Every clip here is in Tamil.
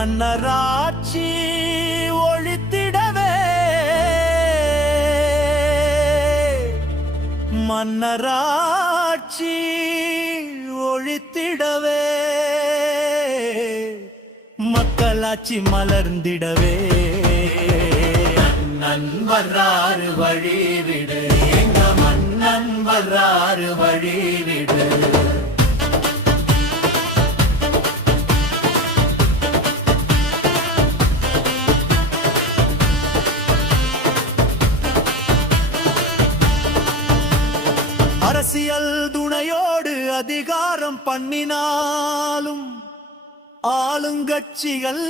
மன்னராட்சி ஒழித்திடவே மன்னராட்சி ஒழித்திடவே மக்களாட்சி மலர்ந்திடவே மன்னன் வர்றாரு வழிவிடு எங்க மன்னன் வர்றாரு வழிவிடு அரசியல் துணையோடு அதிகாரம் பண்ணினாலும் ஆளுங்கட்சிகள்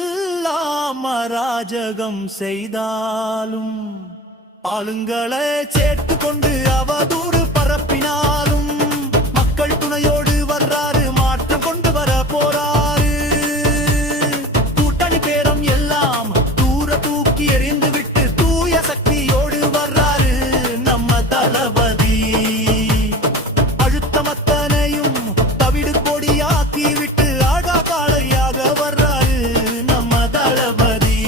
அராஜகம் செய்தாலும் ஆளுங்களை சேர்த்து கொண்டு அவதூறு பரப்பினாலும் மக்கள் துணையோடு வர்றாரு மாற்றம் கொண்டு வர போறாரு கூட்டணி பேரம் எல்லாம் தூர தூக்கி எறிந்து விட்டு தூய சக்தியோடு வர்றாரு நம்ம தளபதி அழுத்தமத்தனையும் தவிடு கொடியாக்கி விட்டு ஆகா காளையாக வர்றாரு நம்ம தளபதி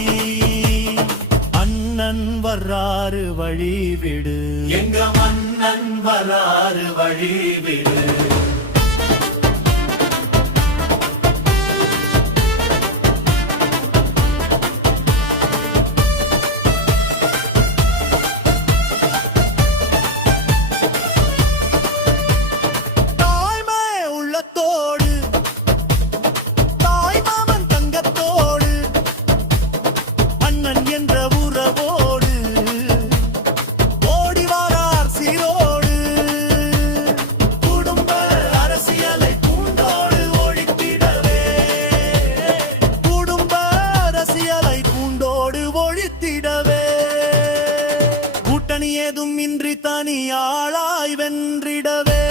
அண்ணன் வர்றாரு வழிவிடு எங்க மன்னன் வர்றாரு வழிவிடு ஏதும் இன்றி தனியாளாய் வென்றிடவே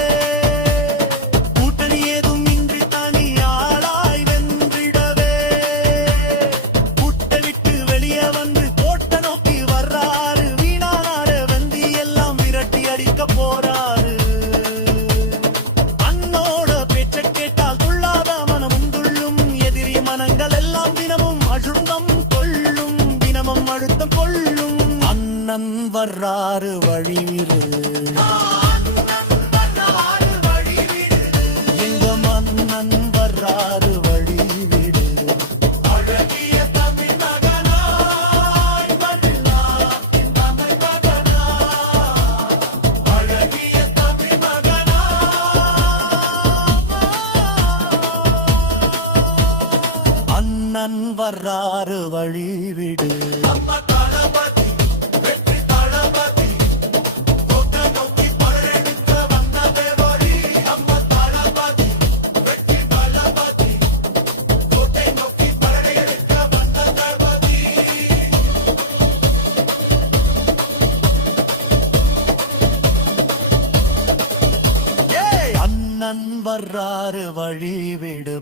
கூட்டணி ஏதும் இன்றி தனியாளாய் வென்றிடவே கூட்ட விட்டு வெளியே வந்து கோட்டை நோக்கி வர்றாரு வீணானார வந்தி எல்லாம் விரட்டி அடிக்க போறாரு அண்ணோட பேச்ச கேட்டால் துள்ளாத மனமும் துள்ளும் எதிரி மனங்கள் எல்லாம் தினமும் அழுத்தம் கொள்ளும் தினமும் அழுத்தம் கொள்ளும் அண்ணன் வர்றாரு வழிவிடு எங்க மன்னன் வர்றாரு வழிவிடு அழகிய தமிழ் மகனாய் மகிழ்நாட்டின் தமிழ் மகனாய் அழகிய தமிழ் மகனாய் அண்ணன் வர்றாரு வழிவிடு அண்ணன் வர்றாரு வழிவிடு